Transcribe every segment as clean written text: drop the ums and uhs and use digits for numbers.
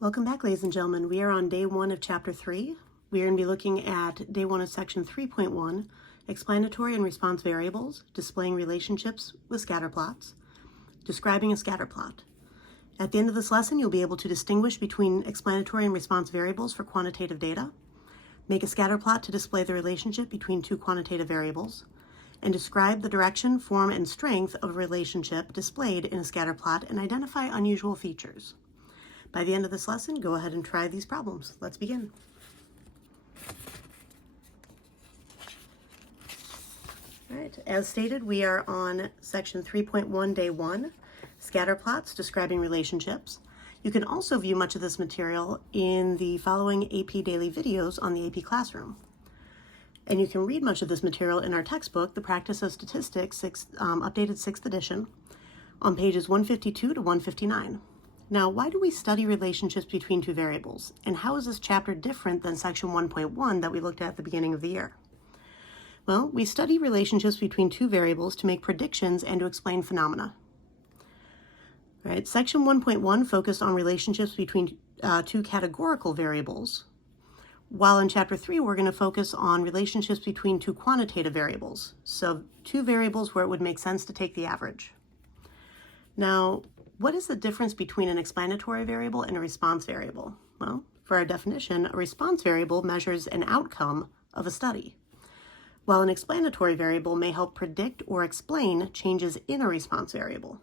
Welcome back, ladies and gentlemen. We are on day 1 of chapter 3. We are going to be looking at day 1 of section 3.1, explanatory and response variables, displaying relationships with scatterplots, describing a scatterplot. At the end of this lesson, you'll be able to distinguish between explanatory and response variables for quantitative data, make a scatterplot to display the relationship between two quantitative variables, and describe the direction, form, and strength of a relationship displayed in a scatterplot and identify unusual features. By the end of this lesson, go ahead and try these problems. Let's begin. All right, as stated, we are on section 3.1, day 1, scatterplots describing relationships. You can also view much of this material in the following AP daily videos on the AP Classroom. And you can read much of this material in our textbook, The Practice of Statistics, updated 6th edition, on pages 152 to 159. Now, why do we study relationships between two variables? And how is this chapter different than section 1.1 that we looked at the beginning of the year? Well, we study relationships between two variables to make predictions and to explain phenomena. All right, section 1.1 focused on relationships between two categorical variables, while in chapter 3, we're going to focus on relationships between two quantitative variables. So two variables where it would make sense to take the average. Now, what is the difference between an explanatory variable and a response variable? Well, for our definition, a response variable measures an outcome of a study, while an explanatory variable may help predict or explain changes in a response variable.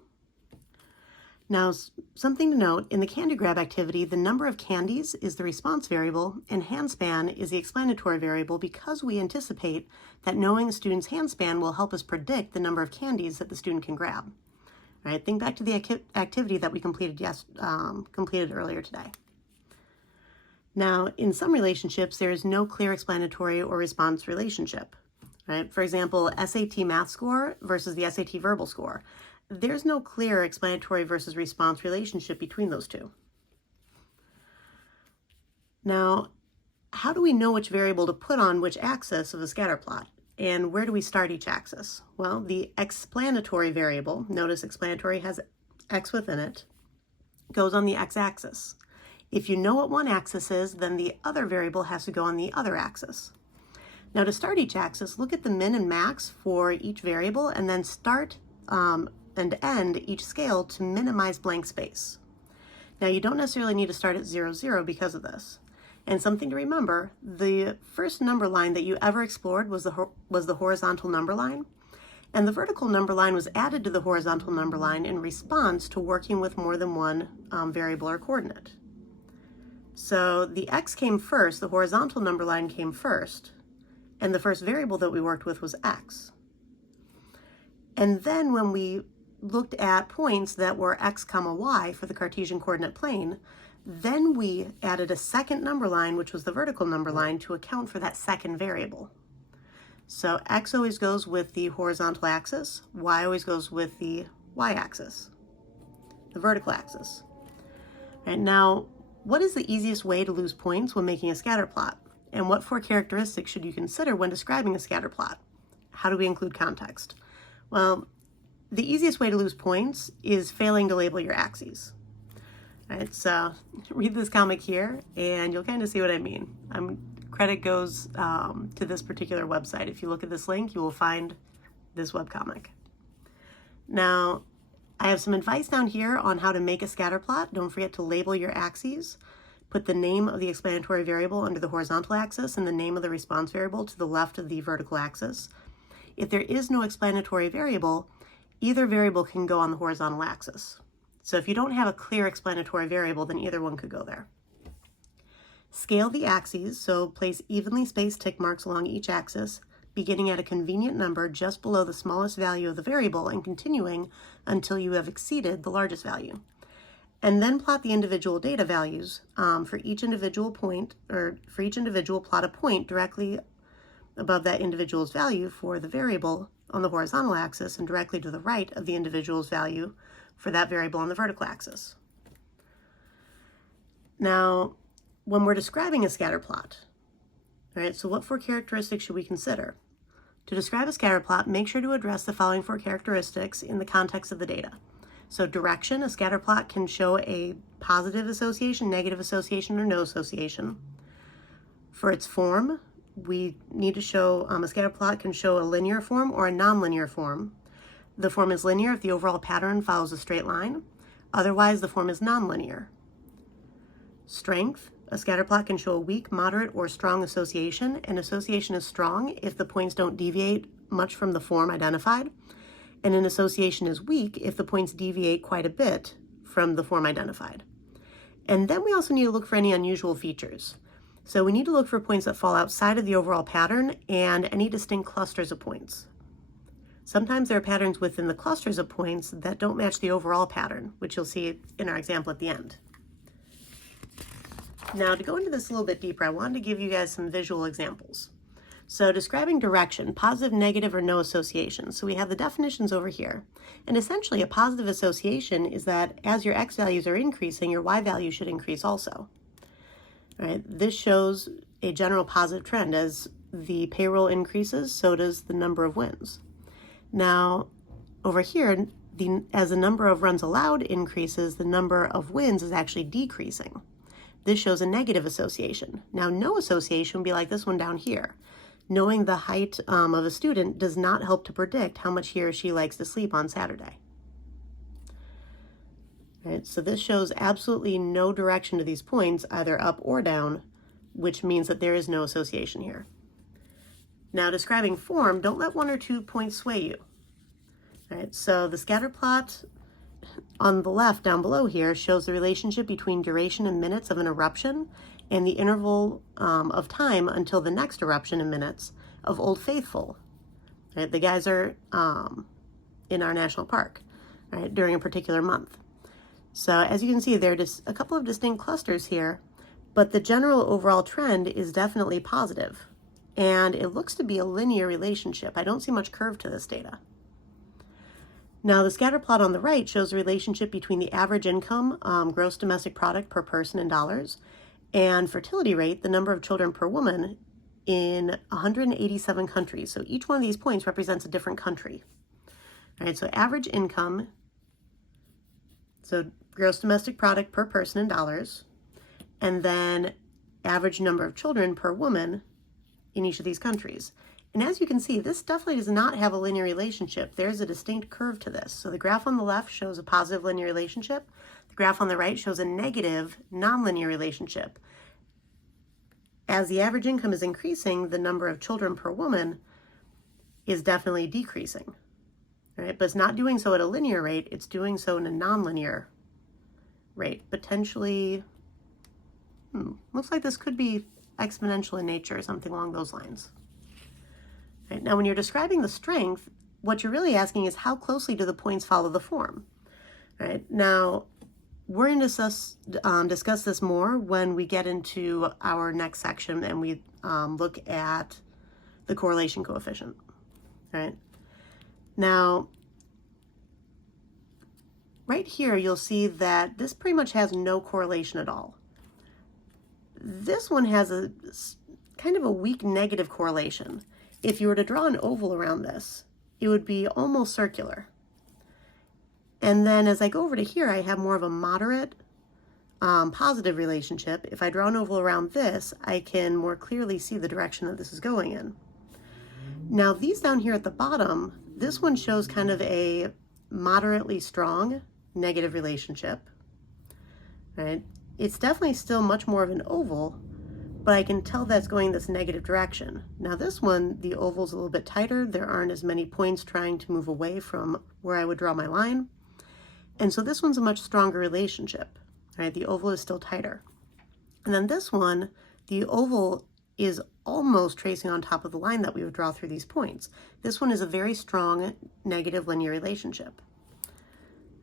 Now, something to note, in the candy grab activity, the number of candies is the response variable and handspan is the explanatory variable because we anticipate that knowing the student's handspan will help us predict the number of candies that the student can grab. All right, think back to the activity that we completed earlier today. Now, in some relationships, there is no clear explanatory or response relationship. Right? For example, SAT math score versus the SAT verbal score. There's no clear explanatory versus response relationship between those two. Now, how do we know which variable to put on which axis of a scatterplot? And where do we start each axis? Well, the explanatory variable, notice explanatory has x within it, goes on the x-axis. If you know what one axis is, then the other variable has to go on the other axis. Now, to start each axis, look at the min and max for each variable and then start and end each scale to minimize blank space. Now, you don't necessarily need to start at 0, 0 because of this. And something to remember, the first number line that you ever explored was the horizontal number line, and the vertical number line was added to the horizontal number line in response to working with more than one variable or coordinate. So the x came first, the horizontal number line came first, and the first variable that we worked with was x. And then when we looked at points that were x comma y for the Cartesian coordinate plane, then we added a second number line, which was the vertical number line, to account for that second variable. So x always goes with the horizontal axis, y always goes with the y-axis, the vertical axis. And now, what is the easiest way to lose points when making a scatterplot? And what 4 characteristics should you consider when describing a scatterplot? How do we include context? Well, the easiest way to lose points is failing to label your axes. All right, so read this comic here and you'll kind of see what I mean. Credit goes to this particular website. If you look at this link, you will find this webcomic. Now, I have some advice down here on how to make a scatterplot. Don't forget to label your axes. Put the name of the explanatory variable under the horizontal axis and the name of the response variable to the left of the vertical axis. If there is no explanatory variable, either variable can go on the horizontal axis. So if you don't have a clear explanatory variable, then either one could go there. Scale the axes, so place evenly spaced tick marks along each axis, beginning at a convenient number just below the smallest value of the variable and continuing until you have exceeded the largest value. And then plot the individual data values for each individual point, or for each individual, plot a point directly above that individual's value for the variable on the horizontal axis and directly to the right of the individual's value for that variable on the vertical axis. Now, when we're describing a scatterplot, all right, so what 4 characteristics should we consider? To describe a scatterplot, make sure to address the following 4 characteristics in the context of the data. So direction, a scatter plot can show a positive association, negative association, or no association. For its form, we need to show, a scatter plot can show a linear form or a nonlinear form. The form is linear if the overall pattern follows a straight line. Otherwise, the form is nonlinear. Strength, a scatter plot can show a weak, moderate, or strong association. An association is strong if the points don't deviate much from the form identified, and an association is weak if the points deviate quite a bit from the form identified. And then we also need to look for any unusual features. So we need to look for points that fall outside of the overall pattern and any distinct clusters of points. Sometimes there are patterns within the clusters of points that don't match the overall pattern, which you'll see in our example at the end. Now, to go into this a little bit deeper, I wanted to give you guys some visual examples. So describing direction, positive, negative, or no association. So we have the definitions over here. And essentially a positive association is that as your x values are increasing, your y value should increase also. All right, this shows a general positive trend. As the payroll increases, so does the number of wins. Now, over here, as the number of runs allowed increases, the number of wins is actually decreasing. This shows a negative association. Now, no association would be like this one down here. Knowing the height of a student does not help to predict how much he or she likes to sleep on Saturday. All right, so this shows absolutely no direction to these points, either up or down, which means that there is no association here. Now, describing form, don't let one or 2 points sway you. All right, so the scatter plot on the left down below here shows the relationship between duration in minutes of an eruption and the interval of time until the next eruption in minutes of Old Faithful. Right, the guys are in our national park, right, during a particular month. So as you can see, there are just a couple of distinct clusters here, but the general overall trend is definitely positive, and it looks to be a linear relationship. I don't see much curve to this data. Now, the scatter plot on the right shows the relationship between the average income, gross domestic product per person in dollars, and fertility rate, the number of children per woman, in 187 countries. So each one of these points represents a different country. All right, so average income, so gross domestic product per person in dollars, and then average number of children per woman in each of these countries. And as you can see, this definitely does not have a linear relationship. There's a distinct curve to this. So the graph on the left shows a positive linear relationship. The graph on the right shows a negative nonlinear relationship. As the average income is increasing, the number of children per woman is definitely decreasing. All right, but it's not doing so at a linear rate, it's doing so in a nonlinear rate. Potentially, looks like this could be exponential in nature or something along those lines. Right, now, when you're describing the strength, what you're really asking is how closely do the points follow the form? Right, now, we're going to discuss this more when we get into our next section and we look at the correlation coefficient. Right, now, right here, you'll see that this pretty much has no correlation at all. This one has a kind of a weak negative correlation. If you were to draw an oval around this, it would be almost circular. And then as I go over to here, I have more of a moderate positive relationship. If I draw an oval around this, I can more clearly see the direction that this is going in. Now, these down here at the bottom, this one shows kind of a moderately strong negative relationship. Right? It's definitely still much more of an oval, but I can tell that's going this negative direction. Now this one, the oval's a little bit tighter. There aren't as many points trying to move away from where I would draw my line. And so this one's a much stronger relationship, right? The oval is still tighter. And then this one, the oval is almost tracing on top of the line that we would draw through these points. This one is a very strong negative linear relationship.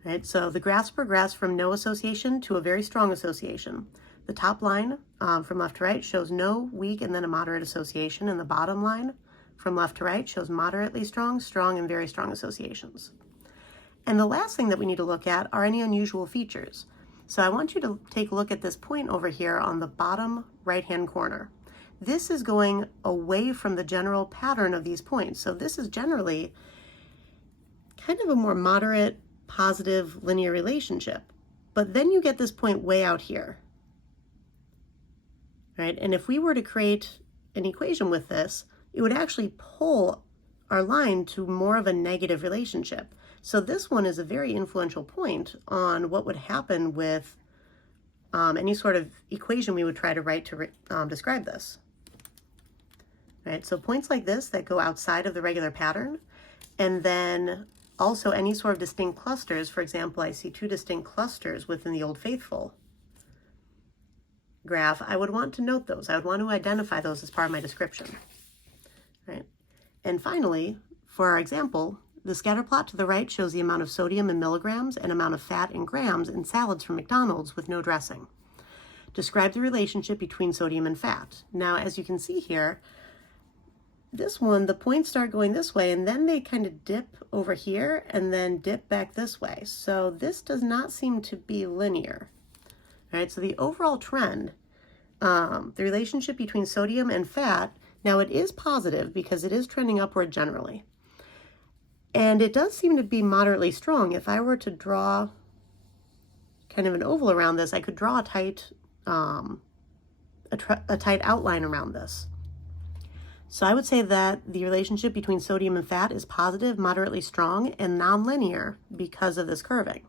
Right? So the graphs progress from no association to a very strong association. The top line from left to right shows no, weak, and then a moderate association. And the bottom line from left to right shows moderately strong, strong, and very strong associations. And the last thing that we need to look at are any unusual features. So I want you to take a look at this point over here on the bottom right-hand corner. This is going away from the general pattern of these points. So this is generally kind of a more moderate positive linear relationship. But then you get this point way out here, right? And if we were to create an equation with this, it would actually pull our line to more of a negative relationship. So this one is a very influential point on what would happen with any sort of equation we would try to write to describe this. Right? So points like this that go outside of the regular pattern, and then also any sort of distinct clusters. For example, I see two distinct clusters within the Old Faithful graph. I would want to note those. I would want to identify those as part of my description. Right? And finally, for our example, the scatter plot to the right shows the amount of sodium in milligrams and amount of fat in grams in salads from McDonald's with no dressing. Describe the relationship between sodium and fat. Now, as you can see here, this one, the points start going this way, and then they kind of dip over here and then dip back this way. So this does not seem to be linear. All right, so the overall trend, the relationship between sodium and fat, now it is positive because it is trending upward generally. And it does seem to be moderately strong. If I were to draw kind of an oval around this, I could draw a tight outline around this. So I would say that the relationship between sodium and fat is positive, moderately strong, and nonlinear because of this curving.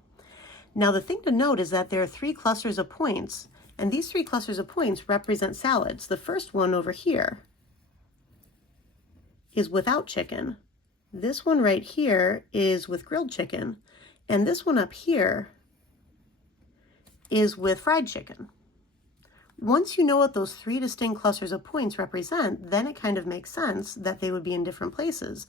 Now the thing to note is that there are three clusters of points, and these three clusters of points represent salads. The first one over here is without chicken. This one right here is with grilled chicken, and this one up here is with fried chicken. Once you know what those three distinct clusters of points represent, then it kind of makes sense that they would be in different places.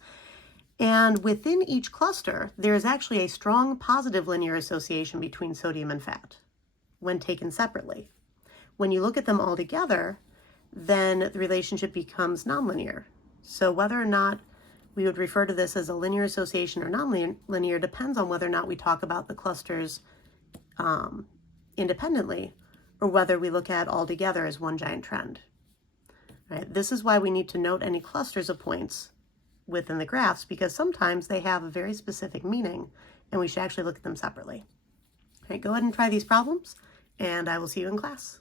And within each cluster, there is actually a strong positive linear association between sodium and fat when taken separately. When you look at them all together, then the relationship becomes nonlinear. So whether or not we would refer to this as a linear association or nonlinear depends on whether or not we talk about the clusters independently, or whether we look at all together as one giant trend. Right? This is why we need to note any clusters of points within the graphs, because sometimes they have a very specific meaning, and we should actually look at them separately. All right, go ahead and try these problems, and I will see you in class.